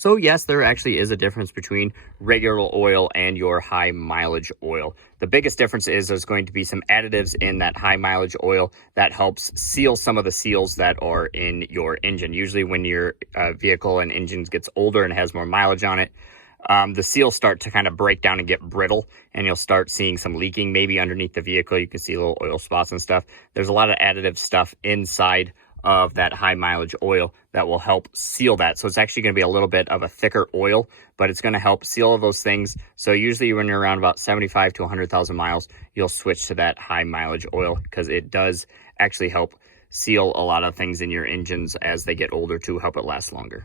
So yes, there actually is a difference between regular oil and your high mileage oil. The biggest difference is there's going to be some additives in that high mileage oil that helps seal some of the seals that are in your engine. Usually when your vehicle and engine gets older and has more mileage on it, the seals start to kind of break down and get brittle, and you'll start seeing some leaking maybe underneath the vehicle. You can see little oil spots and stuff. There's a lot of additive stuff inside of that high mileage oil that will help seal that. So it's actually going to be a little bit of a thicker oil, but it's going to help seal all those things. So usually when you're around about 75 to 100,000 miles, you'll switch to that high mileage oil because it does actually help seal a lot of things in your engines as they get older to help it last longer.